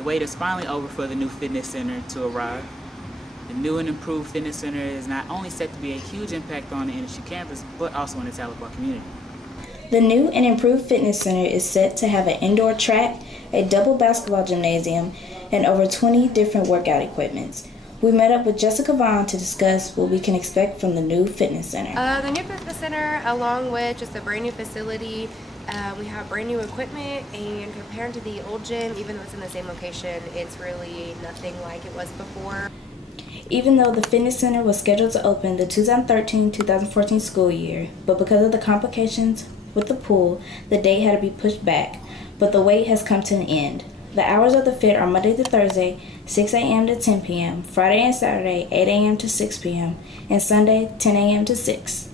The wait is finally over for the new fitness center to arrive. The new and improved fitness center is not only set to be a huge impact on the industry campus, but also in the Tahlequah community. The new and improved fitness center is set to have an indoor track, a double basketball gymnasium, and over 20 different workout equipments. We met up with Jessica Vaughn to discuss what we can expect from the new fitness center. The new fitness center, along with just a brand new facility, we have brand new equipment, and compared to the old gym, even though it's in the same location, it's really nothing like it was before. Even though the fitness center was scheduled to open the 2013-2014 school year, but because of the complications with the pool, the date had to be pushed back, but the wait has come to an end. The hours of the fit are Monday to Thursday, 6 a.m. to 10 p.m., Friday and Saturday, 8 a.m. to 6 p.m., and Sunday, 10 a.m. to 6.